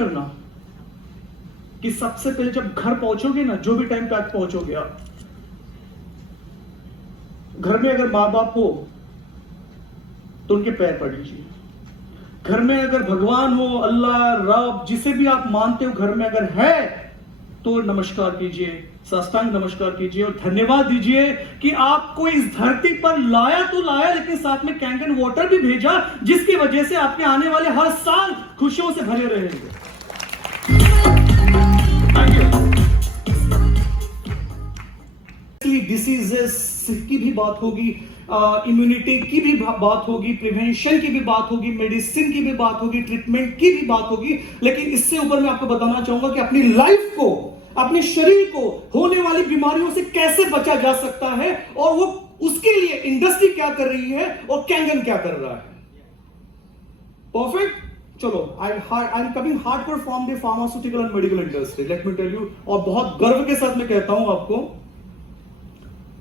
करना कि सबसे पहले जब घर पहुंचोगे ना, जो भी टाइम पे आज पहुंचोगे आप, घर में अगर मां बाप हो तो उनके पैर पड़ लीजिए। घर में अगर भगवान हो, अल्लाह, रब, जिसे भी आप मानते हो, घर में अगर है तो नमस्कार कीजिए, साष्टांग नमस्कार कीजिए और धन्यवाद दीजिए कि आपको इस धरती पर लाया तो लाया, लेकिन साथ में कैंगन वाटर भी भेजा, जिसकी वजह से आपके आने वाले हर साल खुशियों से भरे रहेंगे। डिसीजेस की भी बात होगी, इम्यूनिटी की भी बात होगी, प्रिवेंशन की भी बात होगी, मेडिसिन की भी बात होगी, ट्रीटमेंट की भी बात होगी, लेकिन इससे ऊपर मैं आपको बताना चाहूंगा कि अपनी लाइफ को, अपने शरीर को होने वाली बीमारियों से कैसे बचा जा सकता है, और वो उसके लिए इंडस्ट्री क्या कर रही है और कैंगन क्या कर रहा है। परफेक्ट। चलो, I am coming hardcore from the pharmaceutical and medical industry, let me tell you, और बहुत गर्व के साथ मैं कहता हूं आपको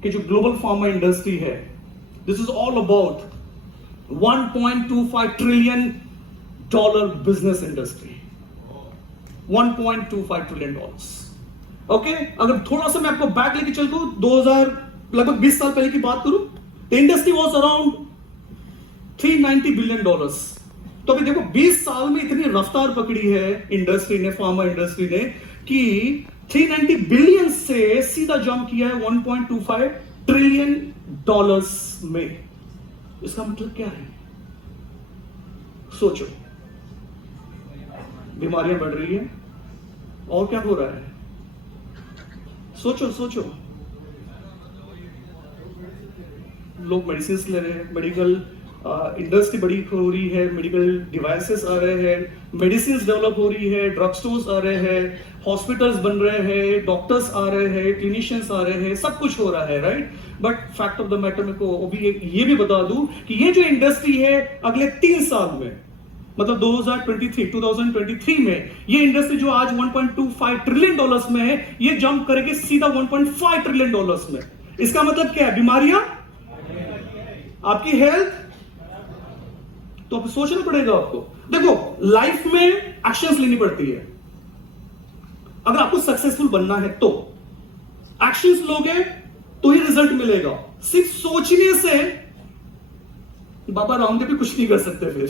कि जो ग्लोबल फार्मा इंडस्ट्री है, this is all about $1.25 trillion business industry, $1.25 trillion. Okay, अगर थोड़ा सा मैं आपको बैक लेके चलता हूं, 2000 लगभग 20 साल पहले की बात करूं, the industry was around $390 billion. तो अभी देखो 20 साल में इतनी रफ्तार पकड़ी है इंडस्ट्री ने, फार्मा इंडस्ट्री ने, कि 390 बिलियन से सीधा जंप किया है $1.25 ट्रिलियन में। इसका मतलब क्या है? सोचो, बीमारियां बढ़ रही हैं और क्या हो रहा है? सोचो, लोग मेडिसिन ले रहे हैं, मेडिकल इंडस्ट्री बड़ी हो रही है, मेडिकल डिवाइसेस आ रहे हैं, मेडिसिन डेवलप हो रही है, ड्रग स्टोर्स आ रहे हैं, हॉस्पिटल्स बन रहे हैं, डॉक्टर्स आ रहे हैं, क्लिनिशियंस आ रहे हैं, सब कुछ हो रहा है, right. But fact of the matter में को अभी ये भी बता दूं कि ये जो इंडस्ट्री है अगले 3 साल में, मतलब 2023 में, ये इंडस्ट्री जो आज $1.25 ट्रिलियन में है, ये जंप करेगी सीधा $1.5 ट्रिलियन में। इसका मतलब क्या है? बीमारियां, आपकी हेल्थ, तो अब सोचना पड़ेगा आपको। देखो, लाइफ में एक्शंस लेनी पड़ती है। अगर आपको सक्सेसफुल बनना है तो एक्शंस लोगे तो ही रिजल्ट मिलेगा। सिर्फ सोचने से बाबा रामदेव भी कुछ नहीं कर सकते, फिर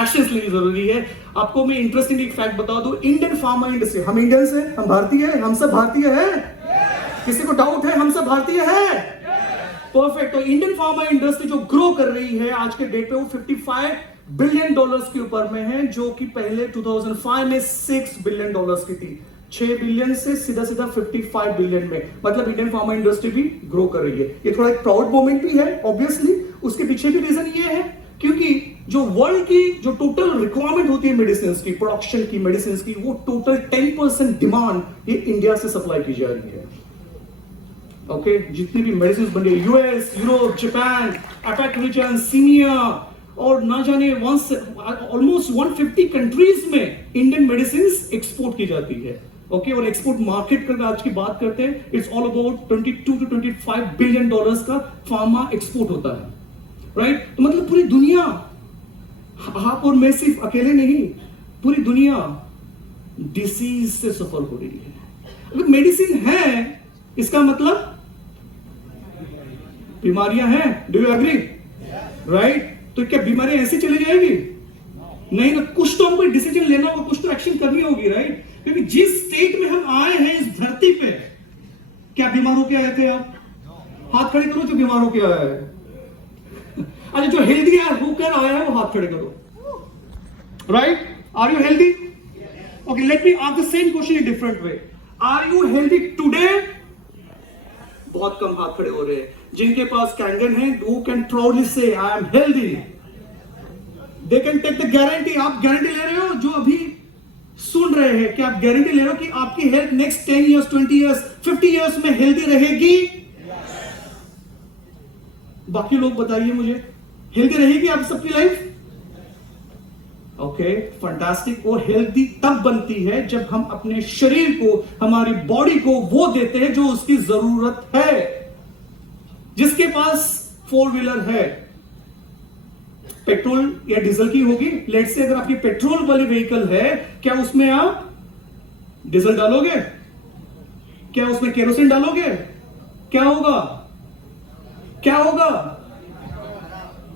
एक्शंस लेनी जरूरी है। आपको मैं इंटरेस्टिंग एक फैक्ट बता दूं, इंडियन फार्मा इंडस्ट्री, हम इंडियंस हैं, हम भारतीय हैं, हम सब भारतीय हैं, किसी को डाउट है? हम सब भारतीय हैं। परफेक्ट। तो इंडियन फार्मा इंडस्ट्री जो ग्रो कर रही है आज के डेट पे, वो $55 बिलियन के ऊपर में है, जो कि पहले 2005 में $6 बिलियन की थी। 6 बिलियन से सीधा 55 बिलियन में, मतलब इंडियन फार्मा इंडस्ट्री भी ग्रो कर रही है। ये थोड़ा एक प्राउड मोमेंट भी है ऑब्वियसली। उसके पीछे भी रीजन ये है क्योंकि जो वर्ल्ड की जो टोटल रिक्वायरमेंट होती है मेडिसिन की, प्रोडक्शन की, मेडिसिन की, वो टोटल 10% डिमांड ये इंडिया से सप्लाई की जा रही है। ओके, जितनी भी मेडिसिन बन रही है, यूएस, यूरोप, जापान, अटैक रीजन, सीनिया, और ना जाने ऑलमोस्ट 150 कंट्रीज में इंडियन मेडिसिन एक्सपोर्ट की जाती है। ओके, और एक्सपोर्ट मार्केट का आज की बात करते हैं, it's all about $22 to $25 billion का फार्मा एक्सपोर्ट होता है, राइट। तो मतलब पूरी दुनिया, आप और मैं सिर्फ अकेले नहीं, पूरी दुनिया डिसीज से सफर हो रही है। अगर मेडिसिन है, इसका मतलब बीमारियां हैं। Do you agree? राइट। तो क्या बीमारियां ऐसे चली जाएगी? नहीं ना, कुछ तो हमको डिसीजन लेना होगा, कुछ तो एक्शन करनी होगी, राइट। क्योंकि जिस स्टेट में हम आए हैं इस धरती पे, क्या बीमार होके आए थे आप? हाथ खड़े करो जो बीमार होके आया है। अच्छा, जो हेल्दी होकर आया है वो हाथ खड़े करो, right. Are you healthy? Okay, let me ask the same question in different way. Are you healthy today? बहुत कम हाथ खड़े हो रहे हैं। जिनके पास कैंगन है, who can proudly say I am healthy, they can take the guarantee। आप गारंटी ले रहे हो, जो अभी सुन रहे हैं, कि आप गारंटी ले रहे हो कि आपकी health next 10 years, 20 years, 50 years में हेल्दी रहेगी? बाकी लोग बताइए मुझे, हेल्दी रहेगी आप सबकी लाइफ? Okay, fantastic. और हेल्दी तब बनती है जब हम अपने शरीर को, हमारी बॉडी को वो देते हैं जो उसकी जरूरत है। जिसके पास 4 व्हीलर है, पेट्रोल या डीजल की होगी। लेट्स से अगर आपकी पेट्रोल वाली व्हीकल है, क्या उसमें आप डीजल डालोगे? क्या उसमें केरोसिन डालोगे? क्या होगा? क्या होगा?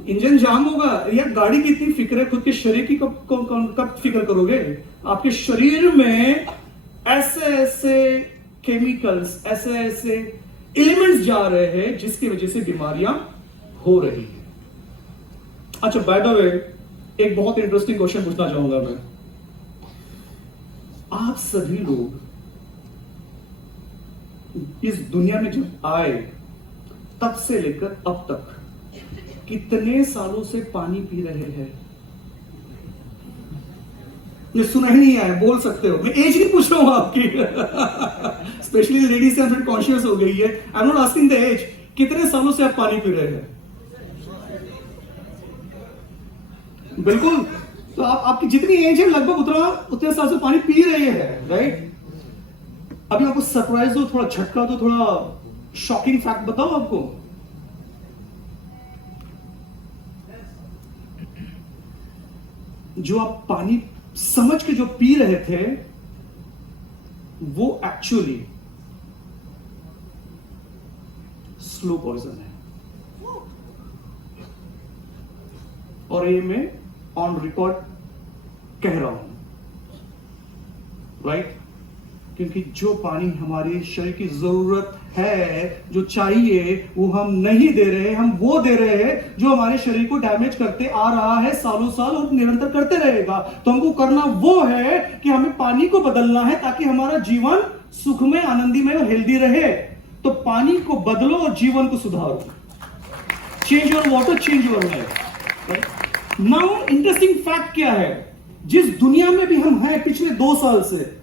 इंजन जाम होगा। यार गाड़ी की इतनी फिक्र है, खुद के शरीर की कब फिक्र करोगे? आपके शरीर में ऐसे ऐसे केमिकल्स, ऐसे ऐसे एलिमेंट्स जा रहे हैं जिसकी वजह से बीमारियां हो रही है। अच्छा, बाय द वे एक बहुत इंटरेस्टिंग क्वेश्चन पूछना चाहूंगा मैं। आप सभी लोग इस दुनिया में जब आए तब से लेकर अब तक कितने सालों से पानी पी रहे हैं? ये सुना ही नहीं आया, बोल सकते हो। मैं एज नहीं पूछ रहा हूं आपकी स्पेशली लेडीज से थोड़ी कॉन्शियस हो गई है। I am not asking the age. कितने सालों से आप पानी पी रहे हैं? बिल्कुल। तो आपकी जितनी एज है लगभग उतने साल से पानी पी रहे हैं, राइट? अभी आपको सरप्राइज दो, थोड़ा झटका दो, थोड़ा शॉकिंग फैक्ट बताओ आपको। जो आप पानी समझ के जो पी रहे थे वो एक्चुअली स्लो पॉइजन है। और ये मैं ऑन रिकॉर्ड कह रहा हूं, राइट? क्योंकि जो पानी हमारे शरीर की जरूरत है, जो चाहिए, वो हम नहीं दे रहे, हम वो दे रहे हैं जो हमारे शरीर को डैमेज करते आ रहा है सालों साल और निरंतर करते रहेगा। तो हमको करना वो है कि हमें पानी को बदलना है ताकि हमारा जीवन सुखमय, आनंदीमय और हेल्दी रहे। तो पानी को बदलो और जीवन को सुधारो। Change your water, change your life. Now interesting fact क्या है? जिस दुनिया में भी हम हैं पिछले 2 साल से,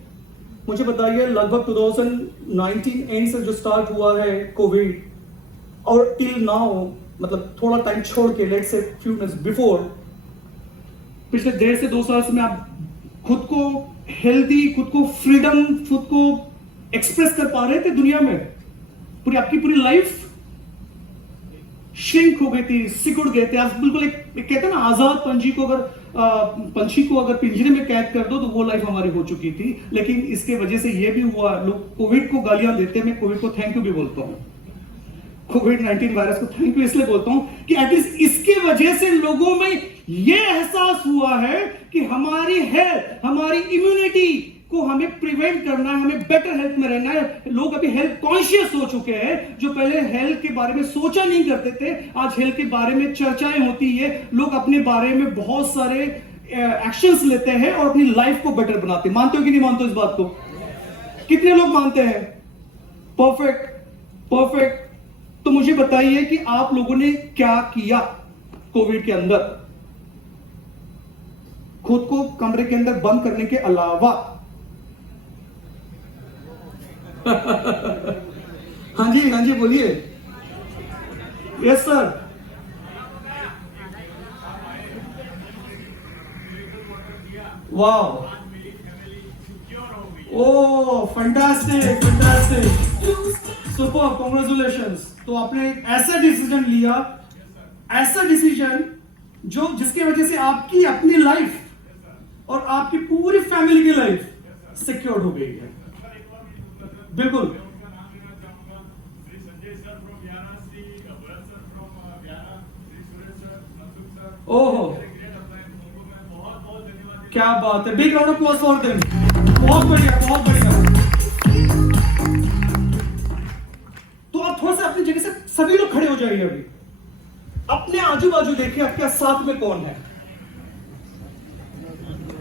मुझे बताइए, लगभग 2019 एंड से जो स्टार्ट हुआ है कोविड, और टिल नाउ, मतलब थोड़ा टाइम छोड़ के, let's say few minutes before, पिछले 1.5 से 2 साल से में आप खुद को हेल्दी, खुद को फ्रीडम, खुद को एक्सप्रेस कर पा रहे थे दुनिया में? आपकी पूरी लाइफ श्रिंक हो गई थी, सिकुड़ गए थे आप। बिल्कुल एक कहते हैं ना, आजाद पंछी को अगर पिंजरे में कैद कर दो तो वो लाइफ हमारी हो चुकी थी। लेकिन इसके वजह से ये भी हुआ, लोग कोविड को गालियां देते हैं, मैं कोविड को थैंक यू भी बोलता हूं। कोविड-19 वायरस को थैंक यू इसलिए बोलता हूं कि एटलीस्ट इसके वजह से लोगों में ये एहसास हुआ है कि हमारी हेल्थ, हमारी इम्यूनिटी को हमें प्रिवेंट करना है, हमें बेटर हेल्थ में रहना है। लोग अभी हेल्थ कॉन्शियस हो चुके हैं। जो पहले हेल्थ के बारे में सोचा नहीं करते थे, आज हेल्थ के बारे में चर्चाएं होती है। लोग अपने बारे में बहुत सारे एक्शंस लेते हैं और अपनी लाइफ को बेटर बनाते हैं। मानते हो कि नहीं मानते हो इस बात को? कितने लोग मानते हैं? Perfect, perfect. तो मुझे बताइए कि आप लोगों ने क्या किया कोविड के अंदर, खुद को कमरे के अंदर बंद करने के अलावा? हाँ जी बोलिए। Yes sir. Wow, oh fantastic, fantastic, super, congratulations. तो आपने एक ऐसा डिसीजन लिया, ऐसा डिसीजन जिसकी वजह से आपकी अपनी लाइफ और आपकी पूरी फैमिली की लाइफ सिक्योर हो गई है। बिल्कुल। ओहो, क्या बात है। Big round of applause for them. बहुत बढ़िया, बहुत बढ़िया। तो आप थोड़ा सा अपनी जगह से सभी लोग खड़े हो जाइए। अभी अपने आजू बाजू देखिए, आपके साथ में कौन है?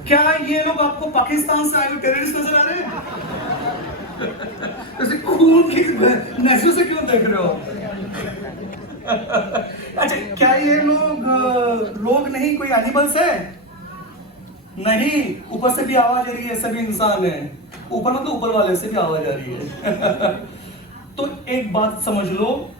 क्या ये लोग आपको पाकिस्तान से आए हुए टेररिस्ट नजर आ रहे हैं? खून की नजरों से क्यों देख रहे हो? अच्छा, क्या ये लोग नहीं, कोई एनिमल्स है? नहीं, ऊपर से भी आवाज आ रही है, सभी इंसान है। ऊपर मतलब ऊपर वाले से भी आवाज आ रही है। तो एक बात समझ लो,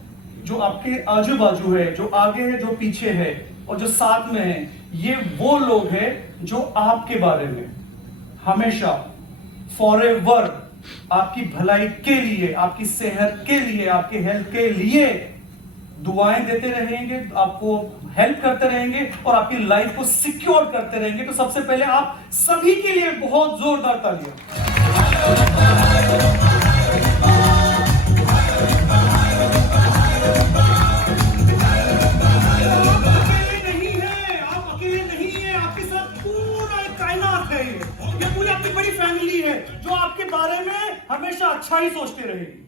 जो आपके आजू बाजू है, जो आगे है, जो पीछे है और जो साथ में है, ये वो लोग हैं जो आपके बारे में हमेशा फॉरएवर आपकी भलाई के लिए, आपकी सेहत के लिए, आपके हेल्थ के लिए दुआएं देते रहेंगे, आपको हेल्प करते रहेंगे और आपकी लाइफ को सिक्योर करते रहेंगे। तो सबसे पहले आप सभी के लिए बहुत जोरदार तालियां। जो आपके बारे में हमेशा अच्छा ही सोचते रहेगी,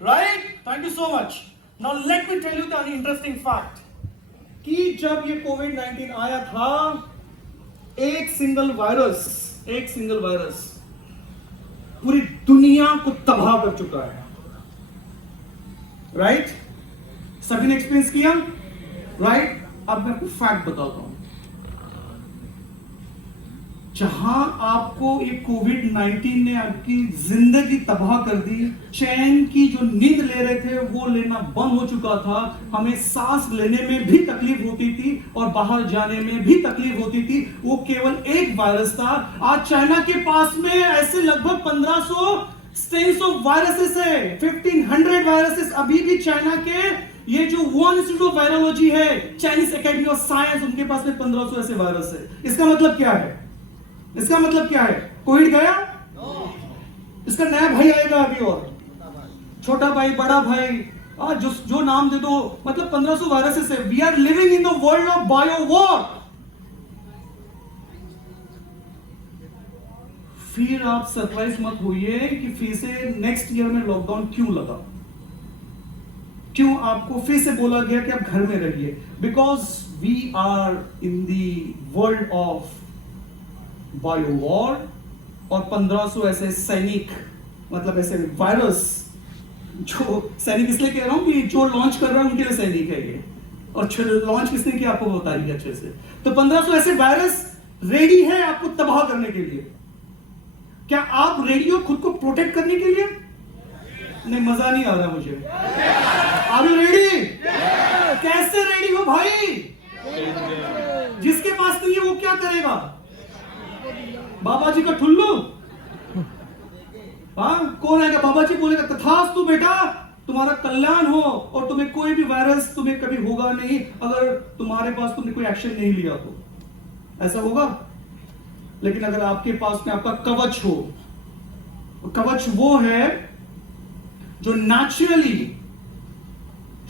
right? Thank you so much. Now let me tell you the interesting fact कि जब ये कोविड-19 आया था, एक सिंगल वायरस पूरी दुनिया को तबाह कर चुका है, राइट? सभी ने एक्सपीरियंस किया, राइट? अब मैं आपको फैक्ट बताता हूं। जहां आपको ये कोविड-19 ने आपकी जिंदगी तबाह कर दी, चैन की जो नींद ले रहे थे वो लेना बंद हो चुका था, हमें सांस लेने में भी तकलीफ होती थी और बाहर जाने में भी तकलीफ होती थी, वो केवल एक वायरस था। आज चाइना के पास में ऐसे लगभग 1500 स्ट्रेन्स ऑफ वायरसेस है, 1500 वायरसेस अभी भी चाइना के, ये जो वुहान इंस्टीट्यूट ऑफ वायरोलॉजी है, चाइनीज एकेडमी ऑफ साइंस, उनके पास में 1500 ऐसे वायरस है। इसका मतलब क्या है? इसका मतलब क्या है? कोविड गया? इसका नया भाई आएगा अभी, और छोटा भाई, बड़ा भाई, जो नाम दे दो, मतलब 1500 वायरसेस है। We are living in the world of bio war. फिर आप सरप्राइज मत होइए कि फिर से नेक्स्ट ईयर में लॉकडाउन क्यों लगा, क्यों आपको फिर से बोला गया कि आप घर में रहिए। Because we are in the world of bio war, और 1500 ऐसे सैनिक, मतलब ऐसे वायरस, जो सैनिक इसलिए कह रहा हूं कि जो लॉन्च कर रहा है उनके लिए सैनिक है ये, और लॉन्च किसने किया आपको बताइए अच्छे से। तो 1500 ऐसे वायरस रेडी है आपको तबाह करने के लिए। क्या आप रेडी हो खुद को प्रोटेक्ट करने के लिए? नहीं, मजा नहीं आ रहा मुझे। Are you ready? कैसे रेडी हो भाई? जिसके पास नहीं है वो क्या करेगा? बाबा जी का ठुल्लू? कौन आएगा? बाबा जी बोलेगा तथास्तु बेटा, तुम्हारा कल्याण हो और तुम्हें कोई भी वायरस तुम्हें कभी होगा नहीं अगर तुम्हारे पास तुमने कोई एक्शन नहीं लिया तो। ऐसा होगा? लेकिन अगर आपके पास में आपका कवच हो, कवच वो है जो नेचुरली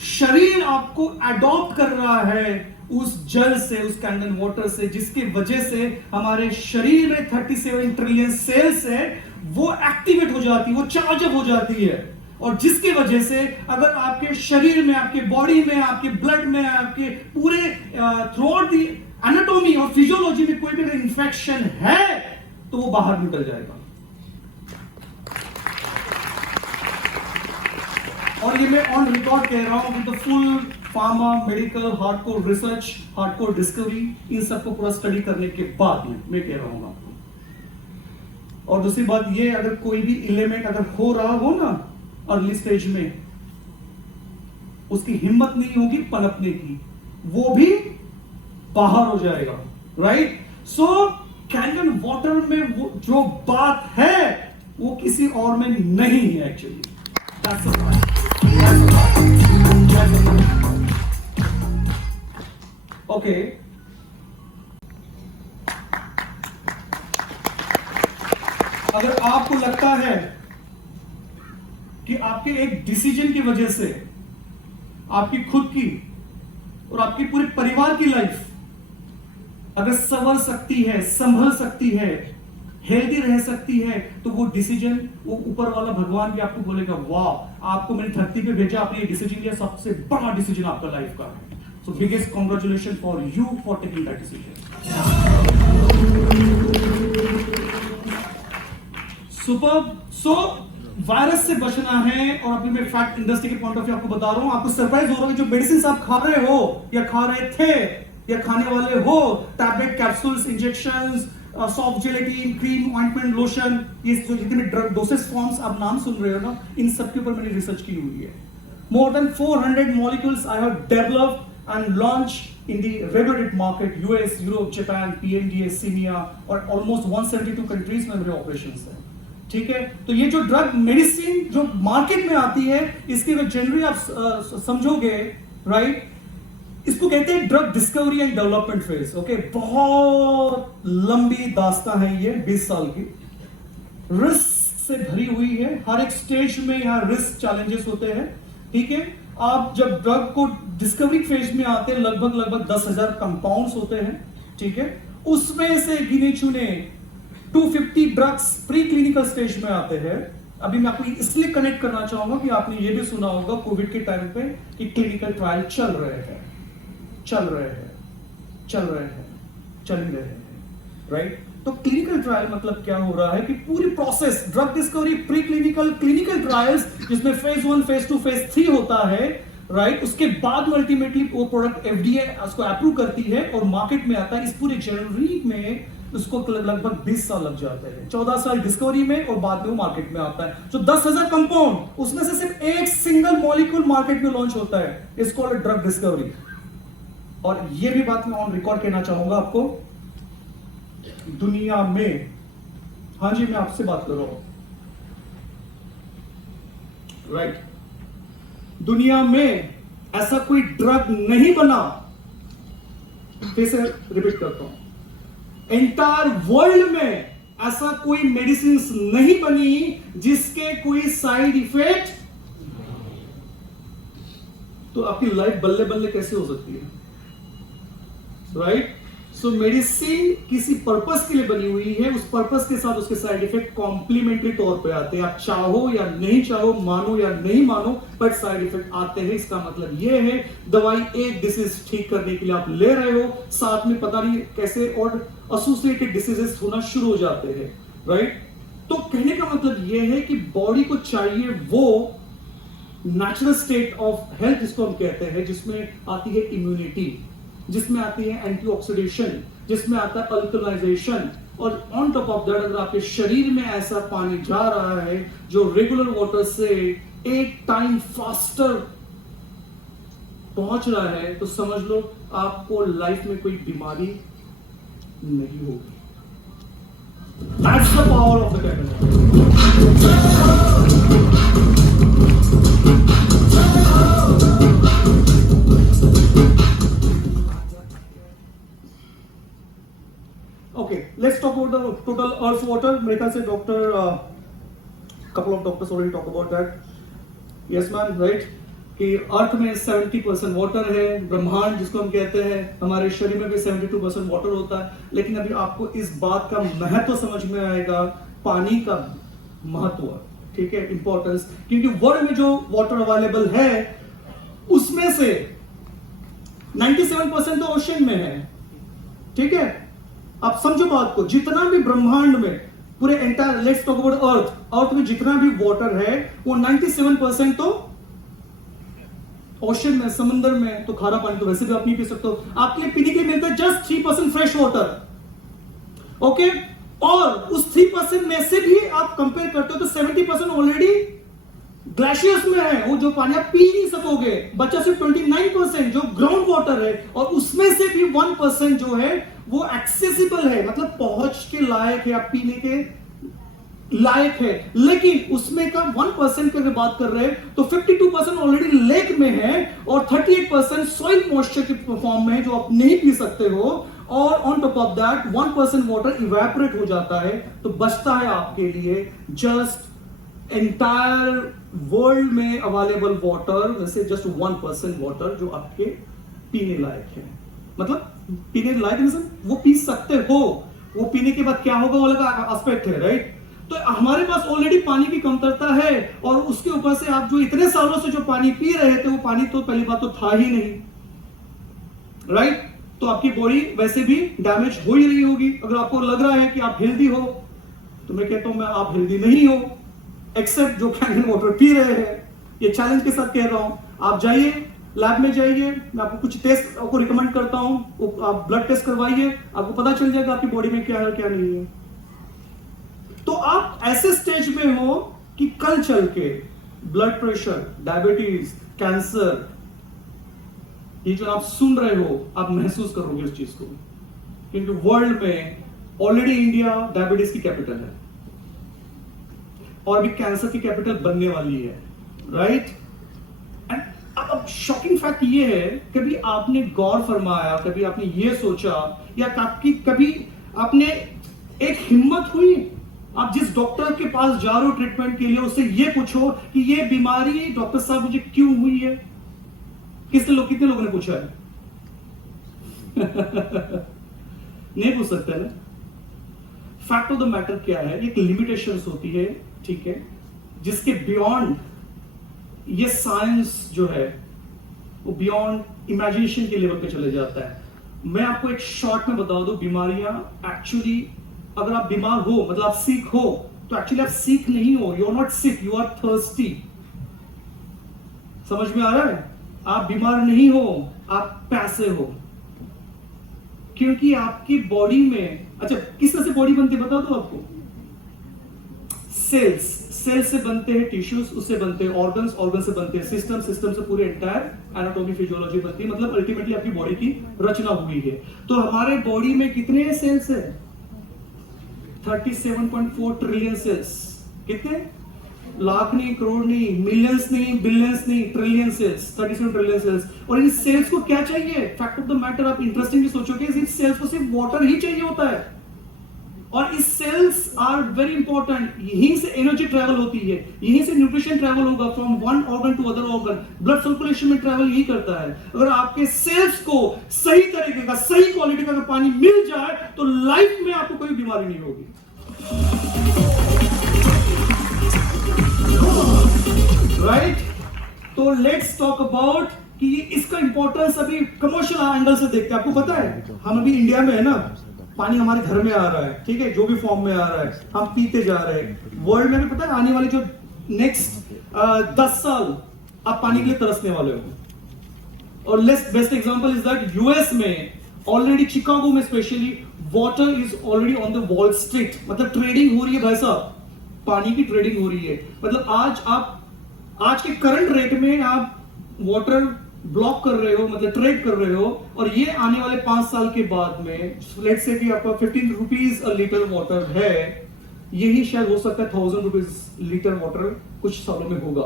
शरीर आपको अडॉप्ट कर रहा है उस जल से, उस कैंडन वाटर से, जिसकी वजह से हमारे शरीर में 37 ट्रिलियन सेल्स है, वो एक्टिवेट हो जाती है, वो चार्ज अप हो जाती है, और जिसकी वजह से अगर आपके शरीर में, आपके बॉडी में, आपके ब्लड में, आपके पूरे थ्रू आउट दी एनाटॉमी और फिजियोलॉजी में कोई भी इंफेक्शन है तो वो बाहर निकल जाएगा। और ये मैं ऑन रिकॉर्ड कह रहा हूं कि the full pharma, medical, hardcore research, hardcore discovery, इन सबको पूरा स्टडी करने के बाद में मैं कह रहा हूं आपको। और दूसरी बात ये, अगर कोई भी एलिमेंट अगर हो रहा हो ना अर्ली स्टेज में, उसकी हिम्मत नहीं होगी पनपने की, वो भी बाहर हो जाएगा, राइट? सो कैंडन वाटर में वो जो बात है वो किसी और में नहीं है एक्चुअली। ओके, अगर आपको लगता है कि आपके एक डिसीजन की वजह से आपकी खुद की और आपकी पूरे परिवार की लाइफ अगर संवर सकती है, संभल सकती है, हेल्दी रह सकती है, तो वो डिसीजन, वो ऊपर वाला भगवान भी आपको बोलेगा वाह, आपको मैंने धरती पे भेजा, आपने ये डिसीजन लिया, सबसे बड़ा डिसीजन आपका लाइफ का है। So biggest congratulations for you for taking that decision. Superb. So virus से बचना है, और अभी मैं फैक्ट इंडस्ट्री के पॉइंट ऑफ व्यू आपको बता रहा हूं, आपको सरप्राइज हो रहा है जो मेडिसिन आप खा रहे हो या खा रहे थे या खाने वाले हो, tablet, capsules, injections, soft gelatin, cream, ointment, lotion, ये जो जितने ड्रग डोसेज फॉर्म्स आप नाम सुन रहे हो ना, इन सब के ऊपर मैंने रिसर्च की हुई है। More than 400 molecules I have developed and launched in the regulated market, US, Europe, Japan, PMDA, CEMEA, और almost 172 countries में मेरे operations हैं। ठीक है, तो ये जो ड्रग मेडिसिन जो मार्केट में आती है, इसकी जो जनरली आप समझोगे, राइट? इसको कहते हैं drug discovery and development phase. Okay, बहुत लंबी दास्तान है ये, 20 साल की, रिस्क से भरी हुई है। हर एक स्टेज में यहाँ रिस्क चैलेंजेस होते हैं, ठीक है। आप जब ड्रग को डिस्कवरी फेज में आते हैं, लगभग 10,000 कंपाउंड्स होते हैं, ठीक है। उसमें से गिने चुने 250 ड्रग्स प्री क्लिनिकल स्टेज में आते हैं। अभी मैं आपको इसलिए कनेक्ट करना चाहूंगा कि आपने ये भी सुना होगा कोविड के टाइम पे कि क्लिनिकल ट्रायल चल रहे हैं, राइट? तो क्लिनिकल ट्रायल मतलब क्या हो रहा है कि पूरी process, drug discovery, pre clinical, clinical trials, जिसमें फेज 1, फेज 2, फेज 3 होता है, राइट? उसके बाद अल्टीमेटली वो प्रोडक्ट एफडीए उसको अप्रूव करती है और मार्केट में आता है। इस पूरे जर्नी में उसको लगभग 20 साल लग जाते हैं, 14 साल डिस्कवरी में और बाद में वो मार्केट में आता है। तो 10,000 कंपाउंड, उसमें से सिर्फ एक सिंगल मॉलिक्यूल मार्केट में लॉन्च होता है, इसको ड्रग डिस्कवरी। और ये भी बात मैं ऑन रिकॉर्ड कहना चाहूंगा आपको, दुनिया में, हाँ जी मैं आपसे बात कर रहा हूं, राइट, दुनिया में ऐसा कोई ड्रग नहीं बना, फिर से रिपीट करता हूं, एंटायर वर्ल्ड में ऐसा कोई मेडिसिन नहीं बनी जिसके कोई साइड इफेक्ट, तो आपकी लाइफ बल्ले बल्ले कैसे हो सकती है, राइट? सो मेडिसिन किसी पर्पस के लिए बनी हुई है, उस पर्पस के साथ उसके साइड इफेक्ट कॉम्प्लीमेंट्री तौर पे आते हैं। आप चाहो या नहीं चाहो, मानो या नहीं मानो, बट साइड इफेक्ट आते हैं। इसका मतलब यह है दवाई एक डिसीज ठीक करने के लिए आप ले रहे हो, साथ में पता नहीं कैसे और एसोसिएटेड डिसीजेस होना शुरू हो जाते हैं, राइट? तो कहने का मतलब यह है कि बॉडी को चाहिए वो नेचुरल स्टेट ऑफ हेल्थ जिसको हम कहते हैं, जिसमें आती है इम्यूनिटी, जिसमें आती है एंटीऑक्सीडेशन, जिसमें आता है अल्कलाइजेशन, और ऑन टॉप ऑफ दैट अगर आपके शरीर में ऐसा पानी जा रहा है जो रेगुलर वाटर से 8 टाइम फास्टर पहुंच रहा है, तो समझ लो आपको लाइफ में कोई बीमारी नहीं होगी। That's the power of the technology. Okay, let's talk about the total Earth water. मेरे ख्याल से couple of doctors already talk about that. Yes man, right? कि अर्थ में 70% वाटर है, ब्रह्मांड जिसको हम कहते हैं, हमारे शरीर में भी 72% वाटर होता है। लेकिन अभी आपको इस बात का महत्व समझ में आएगा, पानी का महत्व, ठीक है, इंपॉर्टेंस, क्योंकि वर्ल्ड में जो वाटर अवेलेबल है उसमें से 97% तो ओशन में है, ठीक है। आप समझो बात को, जितना भी ब्रह्मांड में पूरे entire, let's talk about earth, अर्थ में जितना भी वाटर है वो 97% तो ओशन में, समुद्र में। तो खारा पानी तो वैसे भी आप नहीं पी सकते हो, आपके लिए पीने के लिए मिलता है जस्ट 3% फ्रेश वाटर, ओके। और उस 3% में से भी आप कंपेयर करते हो तो 70% ऑलरेडी ग्लेशियर्स में है, वो जो पानी आप पी नहीं सकोगे। बचा सिर्फ 29% जो ग्राउंड वाटर है, और उसमें से भी 1% जो है वो एक्सेसिबल है, मतलब पहुंच के लायक है, आप पीने के लायक है। लेकिन उसमें का 1% की अगर बात कर रहे हैं तो 52% ऑलरेडी लेक में है और 38% सॉइल मॉइस्चर के फॉर्म में है जो आप नहीं पी सकते हो। और on top of that 1% water evaporate हो जाता है, तो बचता है आपके लिए जस्ट एंटायर वर्ल्ड में अवेलेबल वाटर वैसे जस्ट 1% वाटर जो आपके पीने लायक है। मतलब पीने लायक मतलब वो पी सकते हो, वो पीने के बाद क्या होगा वो अलग एस्पेक्ट है, राइट। तो हमारे पास ऑलरेडी पानी की कमतरता है, और उसके ऊपर से आप जो इतने सालों से जो पानी पी रहे थे वो पानी तो पहली बात तो था ही नहीं, राइट। तो आपकी बॉडी वैसे भी डैमेज हो ही रही होगी। अगर आपको लग रहा है कि आप हेल्दी हो, तो मैं कहता हूं मैं आप हेल्दी नहीं हो, एक्सेप्ट जो कैन वाटर पी रहे हैं। ये चैलेंज के साथ कह रहा हूं, आप जाइए लैब में जाइए, मैं आपको कुछ टेस्ट आपको रिकमेंड करता हूं, आप ब्लड टेस्ट करवाइए, आपको पता चल जाएगा आपकी बॉडी में क्या है क्या नहीं है। तो आप ऐसे स्टेज में हो कि कल चल के ब्लड प्रेशर, डायबिटीज, कैंसर, ये जो आप सुन रहे हो आप महसूस करोगे उस चीज को, क्योंकि वर्ल्ड में ऑलरेडी इंडिया डायबिटीज की कैपिटल है और भी कैंसर की कैपिटल बनने वाली है, राइट। एंड अब शॉकिंग फैक्ट ये है, कभी आपने गौर फरमाया, कभी आपने ये सोचा, या कभी आपने एक हिम्मत हुई, आप जिस डॉक्टर के पास जा रहे हो ट्रीटमेंट के लिए, उससे ये पूछो कि ये बीमारी डॉक्टर साहब मुझे क्यों हुई है? कितने लोगों ने पूछा है? नहीं पूछ सकते ना। फैक्ट ऑफ द मैटर क्या है, एक लिमिटेशंस होती है, ठीक है, जिसके बियॉन्ड ये साइंस जो है वो बियॉन्ड इमेजिनेशन के लेवल पे चले जाता है। मैं आपको एक शॉर्ट में बता दूं, बीमारियां एक्चुअली, अगर आप बीमार हो मतलब आप सिक हो, तो एक्चुअली आप सिक नहीं हो, you are not sick, you are thirsty. समझ में आ रहा है? आप बीमार नहीं हो, आप पैसे हो, क्योंकि आपकी बॉडी में, अच्छा किस तरह से बॉडी बनती है बता दो आपको। सेल्स से बनते हैं टिश्यूज, उससे बनते हैं ऑर्गन्स, ऑर्गन से बनते हैं सिस्टम से पूरे एंटायर एनाटॉमी फिजियोलॉजी बनती है। मतलब अल्टीमेटली आपकी बॉडी की रचना हुई है। तो हमारे बॉडी में कितने सेल्स है? 37.4 ट्रिलियन सेल्स। कितने? लाख नहीं, करोड़ नहीं, मिलियंस नहीं, बिलियंस नहीं, ट्रिलियन सेल्स, 37 ट्रिलियन सेल्स। और इन सेल्स को क्या चाहिए? फैक्ट ऑफ द मैटर, आप इंटरेस्टिंगली सोचोगे, इस सेल्स को सिर्फ वाटर ही चाहिए होता है। और इस सेल्स आर वेरी इंपॉर्टेंट, यहीं से एनर्जी ट्रैवल होती है, यहीं से न्यूट्रिशन ट्रैवल होगा from one organ to other organ, blood circulation में ट्रैवल यही करता है। अगर आपके सेल्स को सही तरीके का, सही क्वालिटी का पानी मिल जाए, तो लाइफ में आपको कोई बीमारी नहीं होगी। राइट? तो लेट्स टॉक अबाउट कि इसका इंपॉर्टेंस अभी कमर्शियल एंगल से देखते हैं। आपको पता है हम अभी इंडिया में है ना, पानी हमारे घर में आ रहा है, ठीक है, जो भी फॉर्म में आ रहा है, हम पीते जा रहे हैं। वर्ल्ड में भी पता है आने वाले जो नेक्स्ट 10 साल आप पानी के लिए तरसने वाले हो। और best example is that US में ऑलरेडी, शिकागो में specially, water is already on the wall street. मतलब ट्रेडिंग हो रही है भाई साहब, पानी की ट्रेडिंग हो रही है। मतलब आज के करंट रेट में आप वाटर ब्लॉक कर रहे हो, मतलब ट्रेड कर रहे हो, और ये आने वाले 5 साल के बाद में लेट्स से कि आपका 15 रुपीज अ लीटर वाटर है, यही शायद हो सकता है 1000 रुपीज लीटर वाटर कुछ सालों में होगा।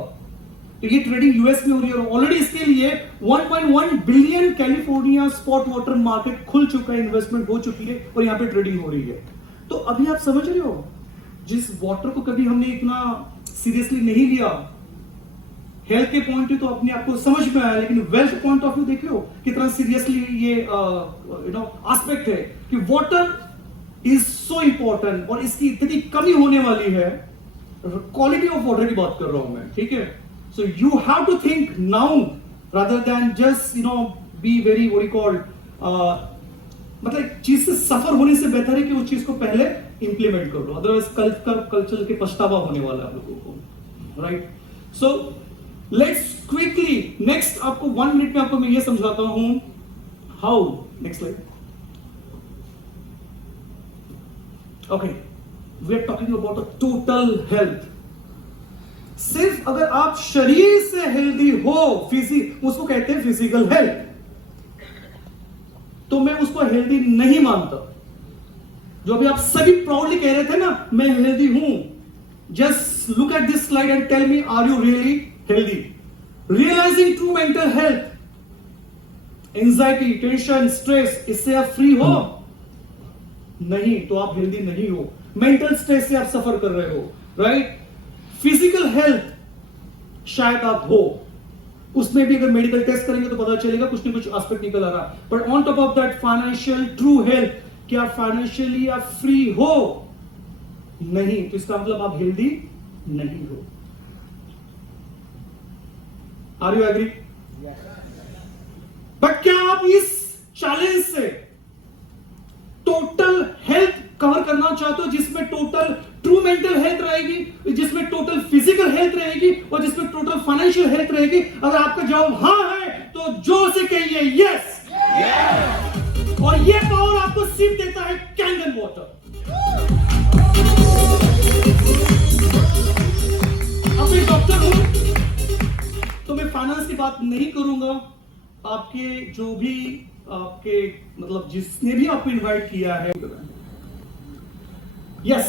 तो ये ट्रेडिंग यूएस में हो रही है, और ऑलरेडी इसके लिए 1.1 billion California spot water market खुल चुका है, इन्वेस्टमेंट हो चुकी है, और यहाँ पे ट्रेडिंग हो रही है। तो अभी आप समझ रहे हो, जिस वाटर को कभी हमने इतना सीरियसली नहीं लिया, हेल्थ के पॉइंट व्यू तो अपने आप को समझ में आया, लेकिन वेल्थ पॉइंट ऑफ व्यू देख लो कितना सीरियसली ये एस्पेक्ट है कि वाटर इज सो इंपॉर्टेंट, और इसकी इतनी कमी होने वाली है। क्वालिटी ऑफ वाटर की बात कर रहा हूं मैं, ठीक है। So you have to think now rather than just be very what you call, मतलब चीज से सफर होने से बेहतर है कि उस चीज को पहले इंप्लीमेंट कर लो, अदरवाइज कल्चर के पछतावा होने वाला है आप लोगों को। Right? So let's quickly next, आपको 1 मिनट में आपको मैं ये समझाता हूं how. Next slide. Okay, we are talking about a total health. सिर्फ अगर आप शरीर से हेल्दी हो, उसको कहते हैं फिजिकल हेल्थ, तो मैं उसको हेल्दी नहीं मानता। जो अभी आप सभी प्राउडली कह रहे थे ना, मैं हेल्दी हूं, just look at this slide and tell me, are you really healthy? Realizing true mental health, anxiety, tension, stress, इससे आप फ्री हो? नहीं, तो आप हेल्दी नहीं हो। मेंटल स्ट्रेस से आप सफर कर रहे हो, राइट? फिजिकल हेल्थ शायद आप हो, उसमें भी अगर मेडिकल टेस्ट करेंगे तो पता चलेगा कुछ ना कुछ एस्पेक्ट निकल आ रहा। But on top of that financial true health, क्या फाइनेंशियली आप फ्री हो? नहीं, तो इसका मतलब आप हेल्दी नहीं हो। Are you agree? बट क्या आप इस चैलेंज से टोटल हेल्थ कवर करना चाहते हो, जिसमें टोटल ट्रू मेंटल हेल्थ रहेगी, जिसमें टोटल फिजिकल हेल्थ रहेगी, और जिसमें टोटल फाइनेंशियल हेल्थ रहेगी? अगर आपका जवाब हां है तो जोर से कहिए यस। और ये पावर आपको सिर्फ देता है कैंगन वाटर। अब मैं डॉक्टर हूं तो मैं फाइनेंस की बात नहीं करूंगा। आपके जो भी आपके मतलब जिसने भी आपको इनवाइट किया है, yes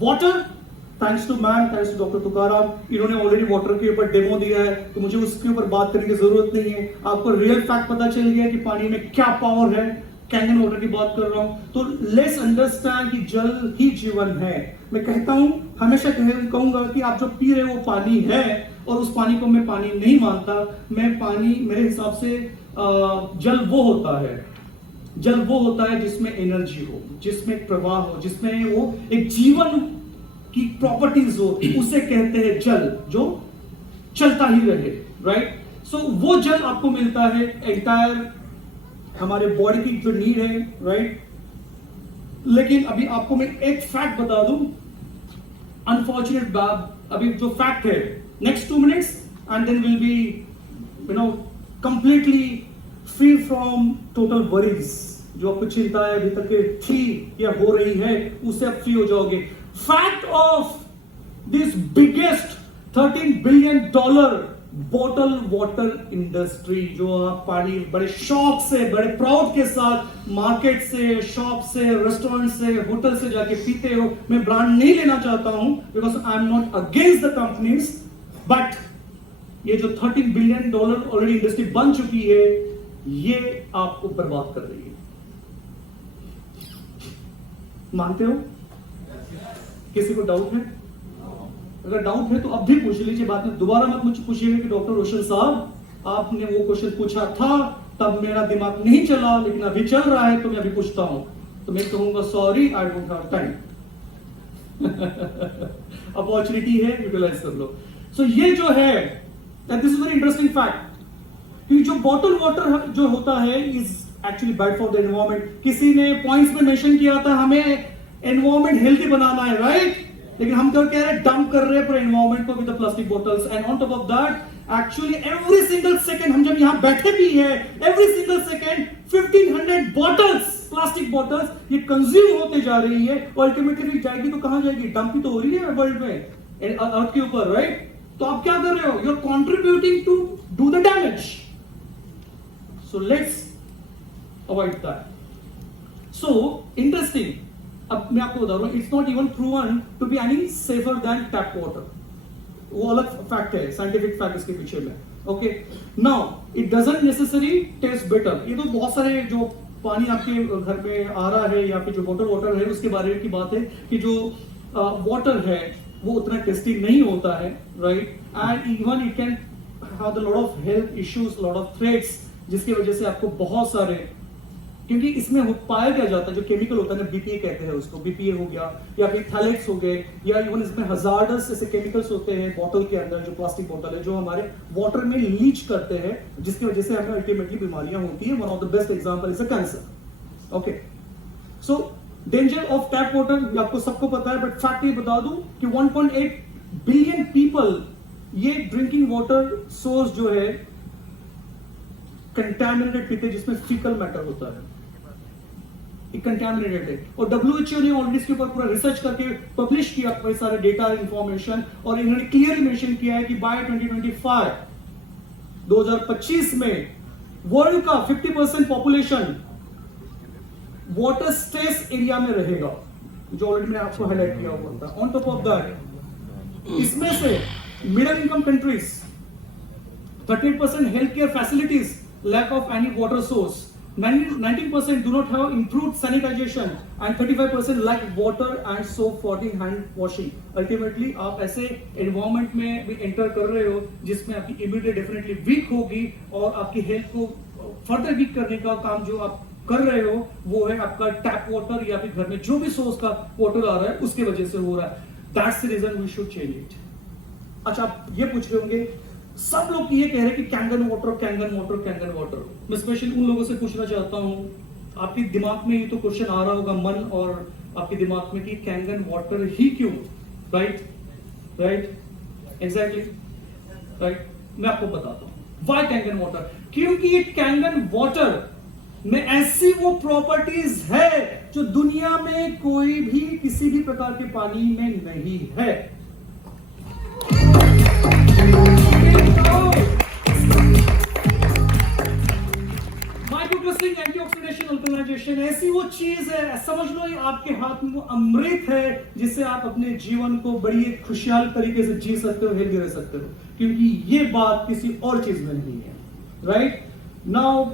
water thanks to ma'am, thanks to doctor Tukaram, इन्होंने ऑलरेडी वाटर के ऊपर डेमो दिया है, तो मुझे उसके ऊपर बात करने की जरूरत नहीं है। आपको रियल फैक्ट पता चल गया कि पानी में क्या पावर है। कैंगन वाटर की बात कर रहा हूं, तो लेट्स अंडरस्टैंड कि जल ही जीवन है। मैं कहता हूं, हमेशा कहूंगा कि आप जो पी रहे हो वो पानी है, और उस पानी को मैं पानी नहीं मानता। मैं पानी, मेरे हिसाब से जल वो होता है जिसमें एनर्जी हो, जिसमें प्रवाह हो, जिसमें वो एक जीवन की प्रॉपर्टीज हो, उसे कहते हैं जल, जो चलता ही रहे, राइट। सो वो जल आपको मिलता है एंटायर हमारे बॉडी की जो नीड है, राइट। लेकिन अभी आपको मैं एक फैक्ट बता दूं, अनफॉर्चुनेट बात, अभी जो फैक्ट है, next 2 minutes and then will be completely free from total worries. जो आपको चिंता है अभी तक थी या हो रही है, उससे आप फ्री हो जाओगे। Fact of this biggest $13 billion bottle water industry, जो आप पानी बड़े शौक से, बड़े प्राउड के साथ मार्केट से, शॉप से, रेस्टोरेंट से, होटल से जाके पीते हो। मैं ब्रांड नहीं लेना चाहता हूं, because I am not against the companies, but ये जो $13 बिलियन ऑलरेडी इंडस्ट्री बन चुकी है, ये आपको बर्बाद कर रही है। मानते हो? किसी को डाउट है? अगर डाउट है तो अब भी पूछ लीजिए, बाद में दोबारा मत मुझे पूछिएगा कि डॉक्टर रोशन साहब आपने वो क्वेश्चन पूछा था, तब मेरा दिमाग नहीं चला, लेकिन अभी चल रहा है तो मैं अभी पूछता हूं। तो मैं कहूंगा sorry, I don't have time. Opportunity है, यूटिलाइज कर लो। सो ये जो है, this is very interesting fact, कि जो बॉटल वाटर जो होता है is actually bad for the environment. किसी ने पॉइंट्स में मेंशन किया था हमें एनवायरमेंट हेल्दी बनाना है, राइट। लेकिन हम क्या कह रहे हैं, डंप कर रहे हैं पूरे एनवायरमेंट को with the plastic bottles. And on top of that actually every single second, हम जब यहां बैठे भी है, every single second 1500 bottles, plastic bottles ये कंज्यूम होते जा रही है। और अल्टीमेटली जाएगी तो कहां जाएगी? डंप ही तो हो रही है वर्ल्ड में, अर्थ के ऊपर, राइट। तो आप क्या कर रहे हो? You are contributing to do the damage. So let's avoid that. So interesting, अब मैं आपको बता रहा हूं, it's not even proven to be any safer than tap water. वो अलग फैक्ट है, साइंटिफिक फैक्ट इसके पीछे में। Okay, now it doesn't necessary taste better. ये तो बहुत सारे जो पानी आपके घर में आ रहा है या फिर जो बॉटल वाटर है उसके बारे की बात है, कि जो वाटर है वो उतना टेस्टी नहीं होता है, right. And even it can have the lot of health issues, lot of threats, जिसकी वजह से आपको बहुत सारे, क्योंकि इसमें पाया क्या जाता है, जो केमिकल होता है ना, बीपीए कहते हैं उसको, बीपीए हो गया या फिर थैलेट्स हो गए, या इवन इसमें हजार्डस ऐसे केमिकल्स होते हैं बॉटल के अंदर, जो प्लास्टिक बॉटल है, जो हमारे वाटर में लीच करते हैं, जिसकी वजह से हमें अल्टीमेटली बीमारियां होती है। One of the best example is a cancer. Okay, so danger of tap water आपको सबको पता है, बट फैक्ट ये बता दूं कि 1.8 बिलियन पीपल ये ड्रिंकिंग वाटर सोर्स जो है कंटैमिनेटेड पीते, जिसमें फीकल मैटर होता है, कंटैमिनेटेड है। और WHO ने ऑलरेडी इसके ऊपर पूरा रिसर्च करके पब्लिश किया कई सारे डेटा इंफॉर्मेशन, और इन्होंने क्लियरली मेंशन किया है कि बाय 2025 में वर्ल्ड का 50% पॉपुलेशन वाटर स्ट्रेस एरिया में रहेगा, जो ऑलरेडी मैंने आपको हाईलाइट किया हुआ था। ऑन टॉप ऑफ दैट, इसमें से middle income countries 38% health care facilities, lack of any water source, 19% do not have improved sanitation, and 35% lack water and soap for the hand washing. Ultimately आप ऐसे environment में भी enter कर रहे हो जिसमें आपकी immunity definitely weak होगी, और आपकी health को further weak करने का काम जो आप कर रहे हो वो है आपका टैप वाटर, या फिर घर में जो भी सोर्स का वाटर आ रहा है उसके वजह से हो रहा है। That's the reason we should change it. अच्छा, आप ये पूछ रहे होंगे, सब लोग ये कह रहे हैं कि Kangen water, Kangen water, Kangen water. मैं स्पेशली उन लोगों से पूछना चाहता हूं, आपके दिमाग में ये तो क्वेश्चन आ रहा होगा, मन और आपके दिमाग में, कि कैंगन वाटर ही क्यों? Right, exactly, right. मैं आपको बताता हूं व्हाई कैंगन वाटर। क्योंकि ये कैंगन वाटर में ऐसी वो प्रॉपर्टीज है जो दुनिया में कोई भी किसी भी प्रकार के पानी में नहीं है। My माइक्रोक्रिस्टलिंग एंटीऑक्सीडेशन अल्कलाइजेशन ऐसी वो चीज है, समझ लो ये आपके हाथ में वो अमृत है जिससे आप अपने जीवन को बड़ी एक खुशहाल तरीके से जी सकते हो, हेल्दी रह सकते हो, क्योंकि ये बात किसी और चीज में नहीं है, राइट नाउ।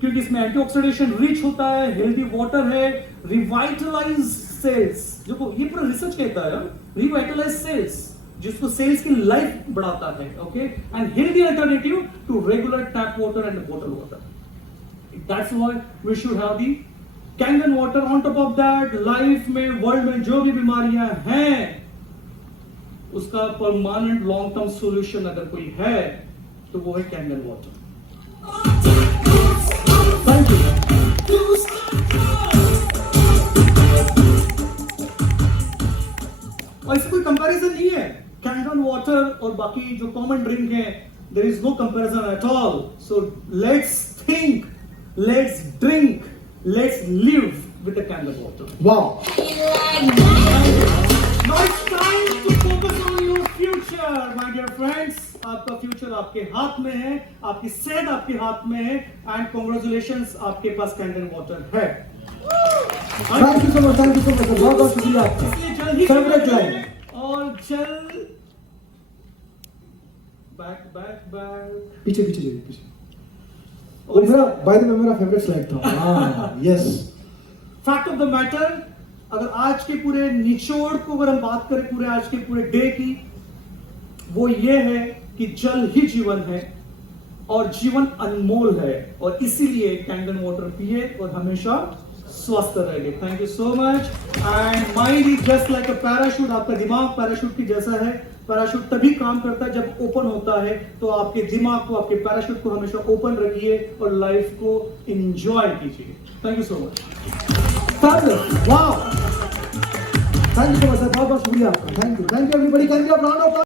क्योंकि इसमें एंटीऑक्सीडेशन रिच होता है, हेल्दी वाटर है, रिवाइटलाइज सेल्स, देखो ये पूरा रिसर्च कहता है, रिवाइटलाइज सेल्स जिसको सेल्स की लाइफ बढ़ाता है, okay, and healthy alternative to regular tap water and bottle water. That's why we should have the Kangen water. On top of that, life में, वर्ल्ड में जो भी बीमारियां हैं उसका परमानेंट लॉन्ग टर्म सॉल्यूशन अगर कोई है तो वो है कैंगन वाटर। Thank you. और इससे कोई कंपैरिजन नहीं है, कैंगन वाटर और बाकी जो कॉमन ड्रिंक है, there is no comparison at all. So let's think, let's drink, let's live with the Kangen water. Wow, Now it's time to focus on your future, my dear friends. आपका future आपके हाथ में है, आपकी सेहत आपके हाथ में है, एंड कांग्रेचुलेशंस, आपके पास कैंगन वाटर है। Thank you so much, thank you so much, बहुत बहुत शुक्रिया आपका। इसलिए जल्द ही फेवरेट लाइन। और जल्द बैक पीछे पीछे जाइए, पीछे। और मेरा बाय द वे मेरा फेवरेट स्लाइड था। हाँ, yes. Fact of the matter, अगर आज के पूरे निचोड़ को अगर हम बात करें पूरे आज के पूरे डे की, वो ये है कि जल ही जीवन है और जीवन अनमोल है, और इसीलिए कैंगन वाटर पिए और हमेशा स्वस्थ रहिए। Thank you so much. And mind is just like a parachute, आपका दिमाग पैराशूट की जैसा है। पैराशूट तभी काम करता है जब ओपन होता है, तो आपके दिमाग को, आपके पैराशूट को हमेशा ओपन रखिए और लाइफ को एंजॉय कीजिए। Thank you so much. Wow, thank you so much sir, बहुत बहुत शुक्रिया आपका। Thank you everybody, can we have round of